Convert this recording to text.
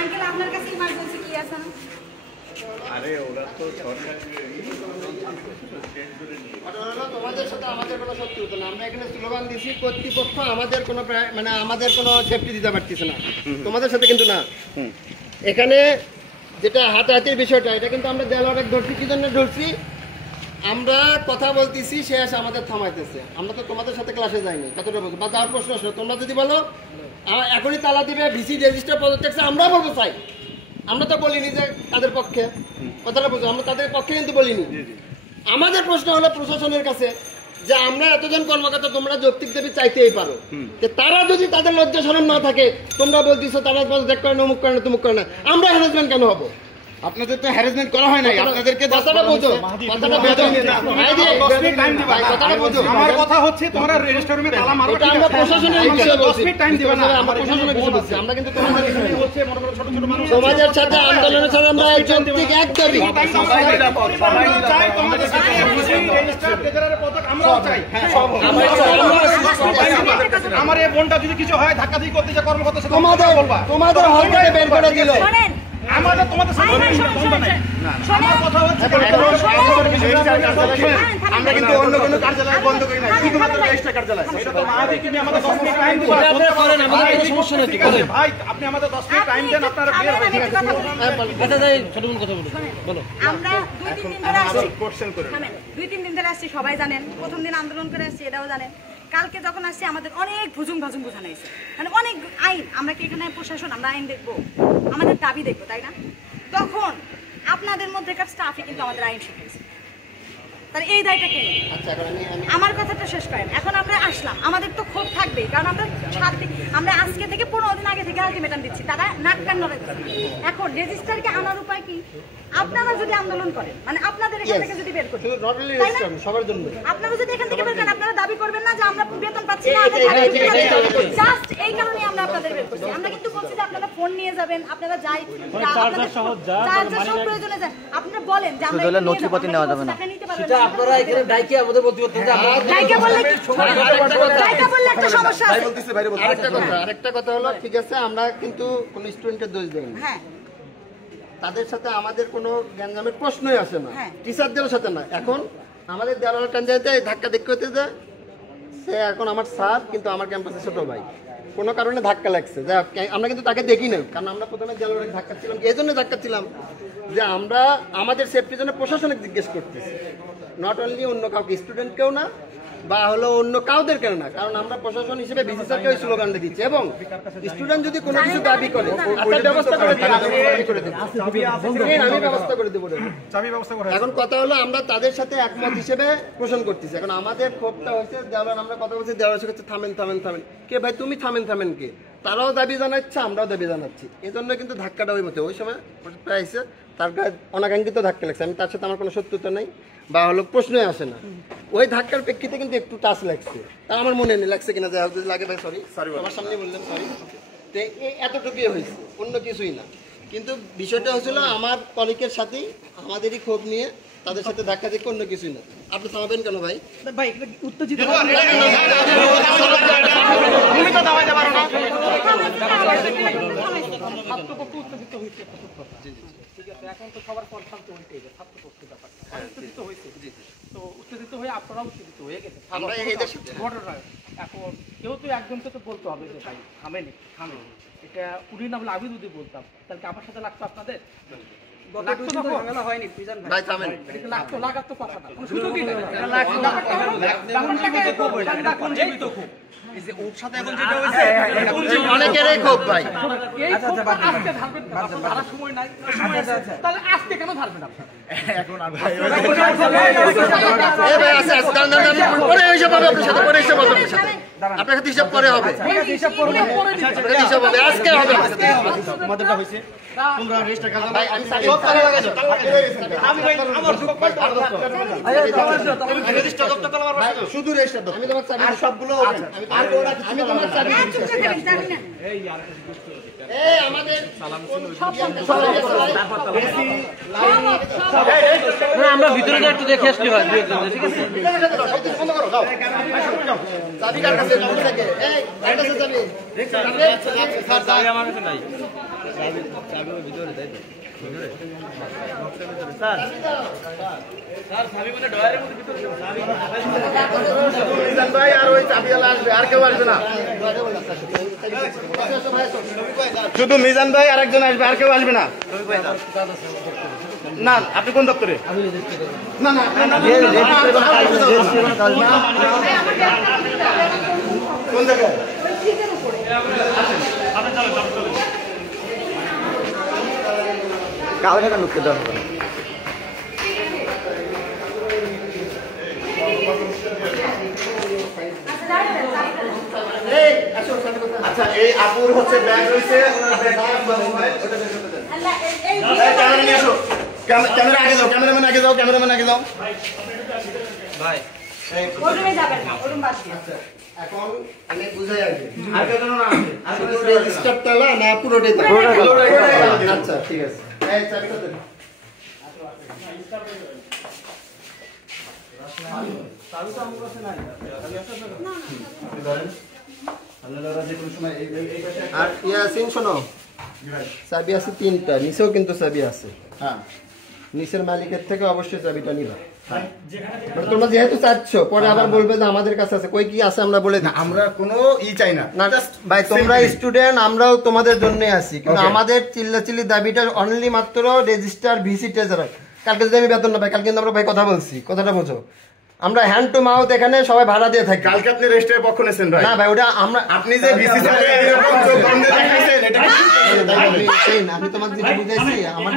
Uncle আপনার কাছে emergency কি আছে না? আরে ওরা তো সরকারি তোমাদের সাথে আমাদের কোনো সত্যি হতো না। আমরা এখানে স্লোগান দিছি, কর্তৃপক্ষ আমাদের কোনো মানে আমাদের কোনো সেফটি দিতে পারতেছে না, তোমাদের সাথে কিন্তু না। এখানে যেটা হাতাহাতির বিষয়টা, এটা কিন্তু আমরা দেওয়ালে ধরছি, কি জন্য ধরছি? আমরা কথা বলতেছি, সে এসে আমাদের থামাইতেছে। আমরা তো তোমাদের সাথে ক্লাসে যাইনি, কতটা বলছো বা তার প্রশ্ন আসলো, তোমরা যদি বলো এখনই তালা দিবে, ভিসি রেজিস্টার পদত্যাগ চাইছে, আমরা বলবো চাই। আমরা তো বলিনি যে তাদের পক্ষে, কথাটা বলছো, আমরা তাদের পক্ষে কিন্তু বলিনি। আমাদের প্রশ্ন হলো প্রশাসনের কাছে যে আমরা এতজন কর্মকর্তা, তোমরা যৌক্তিক দাবি চাইতেই পারো, যে তারা যদি তাদের লজ্জা শরম না থাকে, তোমরা বলতেছো তারা দেখ করে না, অমুক করে না, তুমুক করে না, আমরা হ্যারাসমেন্ট কেন হবো? আপনাদের তো হ্যারাসমেন্ট করা হয় নাই, আপনাদেরকে কথাটা বোঝো, কথাটা বোঝো। আমার কথা হচ্ছে তোমরা রেজিস্টার রুমে তালা মারো, এটা আমরা প্রশাসনের বিষয় বলছি, 10 মিনিট টাইম দিবা না, আমরা প্রশাসনের বিষয় বলছি। আমরা কিন্তু তোমাদের হচ্ছে মনে করো ছোট ছোট মানুষ সমাজের সাথে আন্দোলনের সাথে আমরা একজন থেকে এক দাবি, আমার এই বোনটা যদি কিছু হয় ধাক্কা দিয়ে করতে যা কর্মকর্তার সাথে তোমাদের হল থেকে বের করে দিল। আমাদের তোমাদের সাথে আমার কথা হচ্ছে আমরা কিন্তু অন্য কোনো কার্যালয় বন্ধ করি না, শুধুমাত্র রেজিস্ট্রার কার্যালয়। সেটা তো মাঝে কি আমাদের 10 মিনিট টাইম দিবেন, আপনারা করেন, আমাদের কোনো সমস্যা নেই, ঠিক আছে ভাই? আপনি আমাদের 10 মিনিট টাইম দেন, আপনারা বের হয়ে ঠিক আছে। আচ্ছা যাই ছোট বোন কথা বলো, বলো। আমরা 2-3 দিন ধরে আসছি, কোশ্চেন করেন। 2-3 দিন ধরে আসছি, সবাই জানেন। প্রথম দিন আন্দোলন করে আসছি, এটাও জানেন। কালকে যখন আসছি আমাদের অনেক ভুজুং ভাজুং বোঝানো হয়েছে, মানে অনেক আইন। আমরা কি এখানে প্রশাসন, আমরা আইন দেখবো, আমাদের দাবি দেখবো, তাই না? তখন আপনাদের মধ্যেকার স্টাফই কিন্তু আমাদের আইন শিখিয়েছে, তাহলে এই দায়টা কে? আমার কথাটা শেষ করেন। এখন আমরা আসলাম, আমাদের তো ক্ষোভ থাকবেই, কারণ আমরা আজকে থেকে 15 দিন আগে থেকে আলটিমেটাম দিচ্ছি, তারা নাক কান নড়াইতেছে। এখন রেজিস্টারকে আনার উপায় কি? আপনারা যদি আন্দোলন করেন, মানে আপনাদের এখান থেকে যদি বের করেন, সবার জন্য আপনারা যদি এখান থেকে বের করেন, আপনারা দাবি করবেন না যে আমরা বেতন পাচ্ছি না, জাস্ট এই কারণে আমরা আপনাদের বের করছি। আমরা কিন্তু বলছি যে আপনারা ফোন নিয়ে যাবেন, আপনারা যাই চার্জার সহ প্রয়োজনে যান, আপনারা বলেন যে আমরা নথিপত্র নেওয়া যাবে না, সেটা আপনারা এখানে ডাইকে আমাদের প্রতিবাদ ডাইকে বললে একটা সমস্যা আছে। আরেকটা কথা হলো, ঠিক আছে, আমরা কিন্তু কোনো স্টুডেন্টের দোষ দেই না, হ্যাঁ, তাদের সাথে আমাদের কোনো গ্যাঞ্জামের প্রশ্নই আসে না, টিচারদের সাথে না। এখন আমাদের দেওয়াল টানজাইতে ধাক্কা দেখতে হতে যায়, সে এখন আমার স্যার, কিন্তু আমার ক্যাম্পাসের ছোট ভাই, কোনো কারণে ধাক্কা লাগছে। আমরা কিন্তু তাকে দেখি নাই, কারণ আমরা প্রথমে দেওয়ালে ধাক্কা ছিলাম, এই জন্য ধাক্কা ছিলাম যে আমরা আমাদের সেফটির জন্য প্রশাসনিক জিজ্ঞেস করতেছি, নট অনলি অন্য কাউকে, স্টুডেন্টকেও না বা হলো অন্য কাউদের কেন না, কারণ আমরা প্রশাসন হিসেবে ভিসি স্যারকে ওই স্লোগানটা দিচ্ছি। এবং স্টুডেন্ট যদি কোনো কিছু দাবি করে, তার ব্যবস্থা করে দেন, আমি ব্যবস্থা করে দেবো। এখন কথা হলো, আমরা তাদের সাথে একমত হিসেবে পোষণ করতেছি। এখন আমাদের ক্ষোভটা হচ্ছে দেওয়ার, আমরা কথা বলছি, দেওয়ার হচ্ছে থামেন থামেন থামেন, কে ভাই তুমি থামেন থামেন কে? তারাও দাবি জানাচ্ছে, আমরাও দাবি জানাচ্ছি, এই জন্য কিন্তু ধাক্কাটা ওই মতো ওই সময় প্রায় এসে তার গায়ে অনাকাঙ্ক্ষিত ধাক্কা লাগছে। আমি তার সাথে আমার কোনো শত্রুতা নেই বা হলো প্রশ্নই আসে না, ওই ধাক্কার প্রেক্ষিতে কিন্তু একটু টাচ লাগছে, তা আমার মনে নেই লাগছে কিনা, যাই হোক যদি লাগে ভাই সরি, আমার সামনে বললেন সরি, তো এতটুকুই হয়েছে, অন্য কিছুই না। কিন্তু বিষয়টা হচ্ছিল আমার কলিগের সাথেই আমাদেরই ক্ষোভ নিয়ে তাদের সাথে ধাক্কা দেখে, অন্য কিছুই না। আপনি থামাবেন কেন ভাই? ভাই উত্তেজিত এখন তো সবার কনফার্ম তো হইতেই যে ছাত্রপক্ষের ব্যাপার উত্তেজিত হয়েছে, তো উত্তেজিত হয়ে আপনারাও উত্তেজিত হয়ে গেছে ঘটনা। এখন কেউ তো একজনকে তো বলতে হবে যে ভাই থামেন থামেন, এটা উনি না বলে আমি যদি বলতাম তাহলে আমার সাথে লাগতো আপনাদের? অনেকেরই ক্ষোভ ভাই, সময় নাই, তাহলে আজকে কেন ধারবেন আপনারা? আপনার সাথে হিসাব পরে হবে, হিসাব হবে, আজকে হবে। আমাদেরটা হয়েছে তোমরা রেজিস্টার কাজ ভাই, আমি শুধু রেজিস্টার দাও, আমি তোমার চাবি আর সবগুলো open। আর ওরা কিছু আমি তোমার চাবি দিচ্ছি। এই আমাদের আমরা ভিতরে একটু দেখে আসলে হয়, ঠিক আছে? চাবি কার কাছে? কার কাছে? এই কার কাছে চাবি? স্যার চাবি আমার কাছে নাই। মিজান ভাই আর ওই চাবিওয়ালা আসবে, আর কেউ আসবে না। শুধু মিজান ভাই আর একজন আসবে, আর কেউ আসবে না। না, আপনি কোন দপ্তরে? না না, কোন জায়গায়? কাল টাকা ঢুকতে দেওয়া হবে। আচ্ছা, এই আপুর হচ্ছে ব্যাগ রয়েছে, ওনার ব্যাগ ওটা বের করতে দেন। ক্যামেরা নিয়ে আসো, ক্যামেরা আগে যাও, ক্যামেরাম্যান আগে যাও, ক্যামেরাম্যান আগে যাও। ভাই এখন আমি বুঝাই আগে আর কেউ যেন না আসে। শুধু রেজিস্টার তালা না পুরোটাই তালা? পুরোটাই তালা। আচ্ছা ঠিক আছে। এই চাবিটা দেন। আর ইয়াসিন শোনো, চাবি আছে 3টা, নিচেও কিন্তু চাবি আছে। হ্যাঁ, নিচের মালিকের থেকে অবশ্যই চাবিটা নিবা। তোমরা যেহেতু চাচ্ছ, পরে আবার বলবে যে আমাদের কাছে আছে, কই কি আছে আমরা বলে দিই। আমরা কোনো চাই না। না ভাই, তোমরা স্টুডেন্ট, আমরাও তোমাদের জন্য আছি, কিন্তু আমাদের চিল্লাচিল্লি দাবিটা অনলি মাত্র রেজিস্টার ভিসি ট্রেজার। কালকে যদি আমি বেতন না পাই, কালকে কিন্তু আমরা ভাই কথা বলছি, কথাটা বোঝো। আমরা হ্যান্ড টু মাউথ এখানে সবাই ভাড়া দিয়ে থাকি। কালকে আপনি রেজিস্ট্রারের পক্ষ নিয়েছেন ভাই? না ভাই, ওটা আমরা, আপনি যে বিসি স্যারের এরকম চোখ বন্ধ দেখাইছেন, এটা কি? আমি তোমাকে যেটা বুঝাইছি আমার